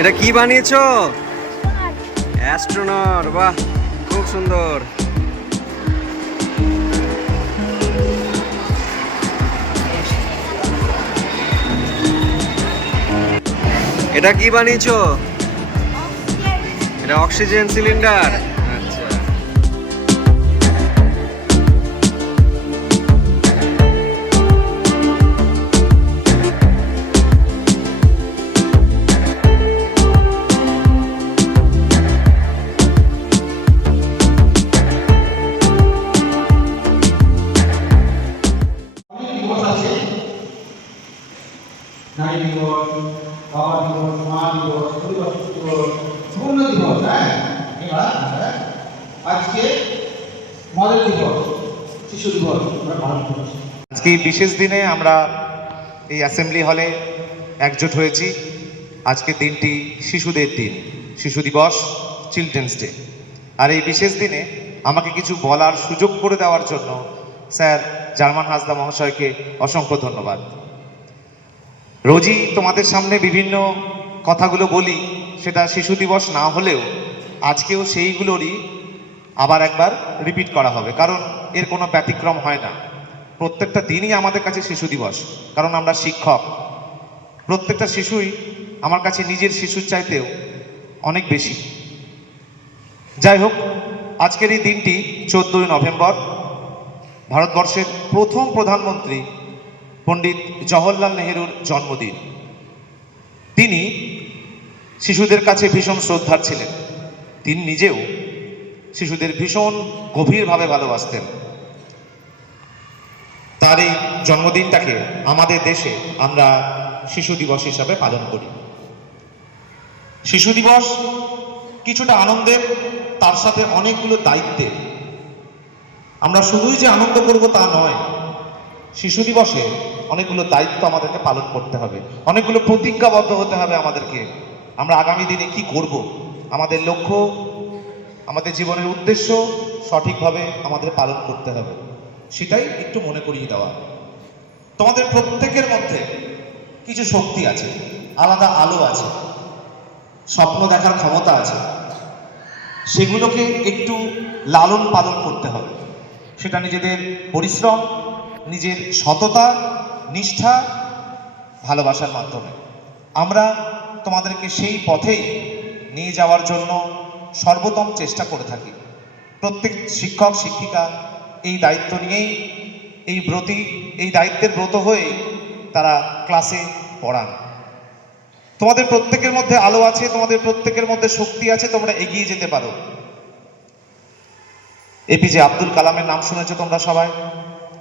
এটা কি বানিয়েছো? অ্যাস্ট্রোনট। বাহ, খুব সুন্দর। এটা কি বানিয়েছো? এটা অক্সিজেন সিলিন্ডার। আচ্ছা, নারী দিবস, বাবা দিবস, মা দিবস, পরিবার দিবস, পূর্ণ দিবস। এবার আজকে মডেল দিবস, শিশু দিবস আমরা পালন করছি। আজকে এই বিশেষ দিনে আমরা এই অ্যাসেম্বলি হলে একজোট হয়েছি। আজকে দিনটি শিশুদের দিন, শিশু দিবস, চিলড্রেন্স ডে। আর এই বিশেষ দিনে আমাকে কিছু বলার সুযোগ করে দেওয়ার জন্য স্যার জার্মান হাসদা মহাশয়কে অসংখ্য ধন্যবাদ। রোজই তোমাদের সামনে বিভিন্ন কথাগুলো বলি, সেটা শিশু দিবস না হলেও আজকেও সেইগুলোরই আবার একবার রিপিট করা হবে, কারণ এর কোনো ব্যতিক্রম হয় না। প্রত্যেকটা দিনই আমাদের কাছে শিশু দিবস, কারণ আমরা শিক্ষক। প্রত্যেকটা শিশুই আমার কাছে নিজের শিশুর চাইতেও অনেক বেশি। যাই হোক, আজকের এই দিনটি 14ই নভেম্বর, ভারতবর্ষের প্রথম প্রধানমন্ত্রী পণ্ডিত জওহরলাল নেহেরুর জন্মদিন। তিনি শিশুদের কাছে ভীষণ শ্রদ্ধার ছিলেন। তিনি নিজেও শিশুদের ভীষণ গভীরভাবে ভালোবাসতেন। তার এই জন্মদিনটাকে আমাদের দেশে আমরা শিশু দিবস হিসাবে পালন করি। শিশু দিবস কিছুটা আনন্দের, তার সাথে অনেকগুলো দায়িত্বের। আমরা শুধুই যে আনন্দ করব তা নয়, শিশু দিবসে অনেকগুলো দায়িত্ব আমাদেরকে পালন করতে হবে, অনেকগুলো প্রতিজ্ঞাবদ্ধ হতে হবে আমাদেরকে। আমরা আগামী দিনে কি করব, আমাদের লক্ষ্য, আমাদের জীবনের উদ্দেশ্য সঠিকভাবে আমাদের পালন করতে হবে, সেটাই একটু মনে করিয়ে দেওয়া। তোমাদের প্রত্যেকের মধ্যে কিছু শক্তি আছে, আলাদা আলো আছে, স্বপ্ন দেখার ক্ষমতা আছে। সেগুলোকে একটু লালন পালন করতে হবে। সেটা নিজেদের পরিশ্রম, নিজের সততা, নিষ্ঠা, ভালোবাসার মাধ্যমে। আমরা তোমাদেরকে সেই পথেই নিয়ে যাওয়ার জন্য সর্বোত্তম চেষ্টা করে থাকি। প্রত্যেক শিক্ষক শিক্ষিকা এই দায়িত্ব নিয়েই, এই দায়িত্বের ব্রত হয়ে তারা ক্লাসে পড়ান। তোমাদের প্রত্যেকের মধ্যে আলো আছে, তোমাদের প্রত্যেকের মধ্যে শক্তি আছে, তোমরা এগিয়ে যেতে পারো। এপিজে আব্দুল কালামের নাম শুনেছো তোমরা সবাই,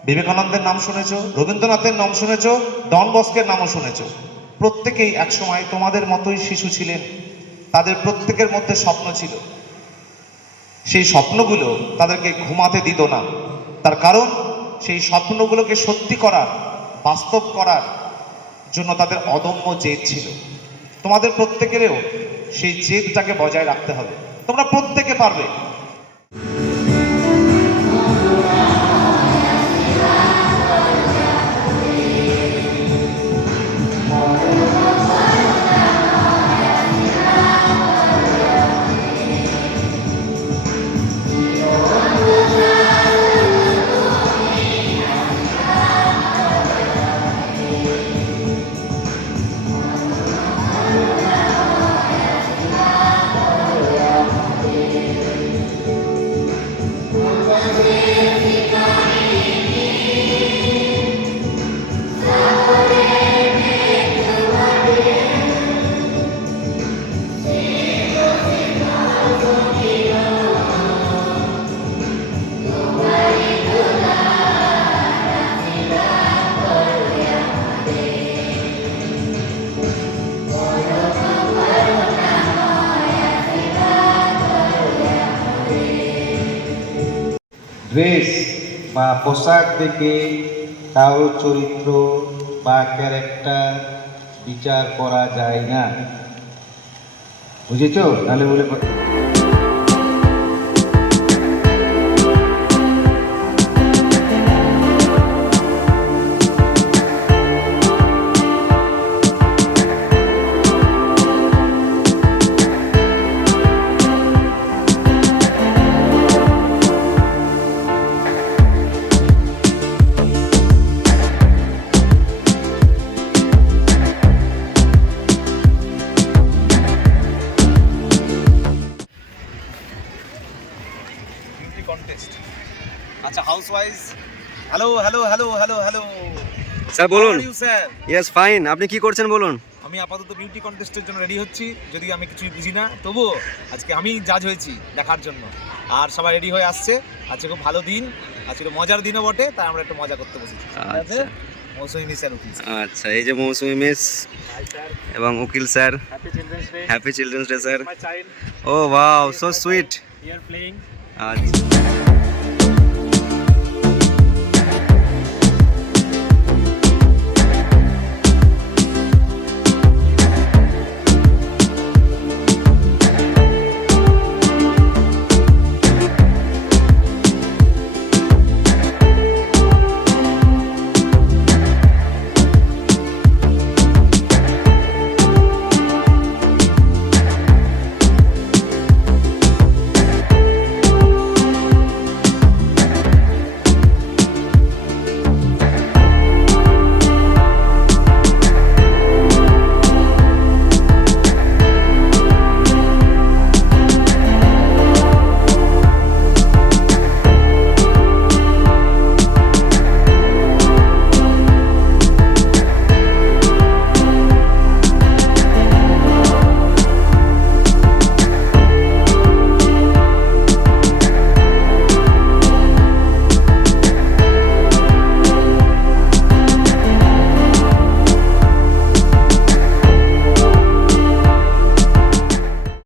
বিবেকানন্দের নাম শুনেছো, রবীন্দ্রনাথের নাম শুনেছো, ডন বস্কের নামও শুনেছো। প্রত্যেকেই একসময় তোমাদের মতোই শিশু ছিলেন। তাদের প্রত্যেকের মধ্যে স্বপ্ন ছিল। সেই স্বপ্নগুলো তাদেরকে ঘুমাতে দিত না। তার কারণ সেই স্বপ্নগুলোকে সত্যি করার, বাস্তব করার জন্য তাদের অদম্য জেদ ছিল। তোমাদের প্রত্যেকেরও সেই জেদটাকে বজায় রাখতে হবে। তোমরা প্রত্যেকে পারবে। ড্রেস বা পোশাক দেখে কারোর চরিত্র বা ক্যারেক্টার বিচার করা যায় না। বুঝেছ? তাহলে বলে Sports wise. Hello. স্যার বলুন। স্যার ইয়েস ফাইন, আপনি কি করছেন বলুন। আমি আপাতত বিউটি কন্টেস্টের জন্য রেডি হচ্ছি, যদি আমি কিছুই বুঝি না তবুও আজকে আমি জাজ হয়েছি দেখার জন্য, আর সবাই রেডি হয়ে আসছে। আজকে খুব ভালো দিন, আজকে মজার দিনও বটে, তাই আমরা একটু মজা করতে বসেছি। আচ্ছা মৌসুমী মিস আর উকিল স্যার। আচ্ছা, এই যে মৌসুমী মিস এবং উকিল sir. Happy Children's Day. Happy children's day sir. My child ও wow, so sweet. here playing. আচ্ছা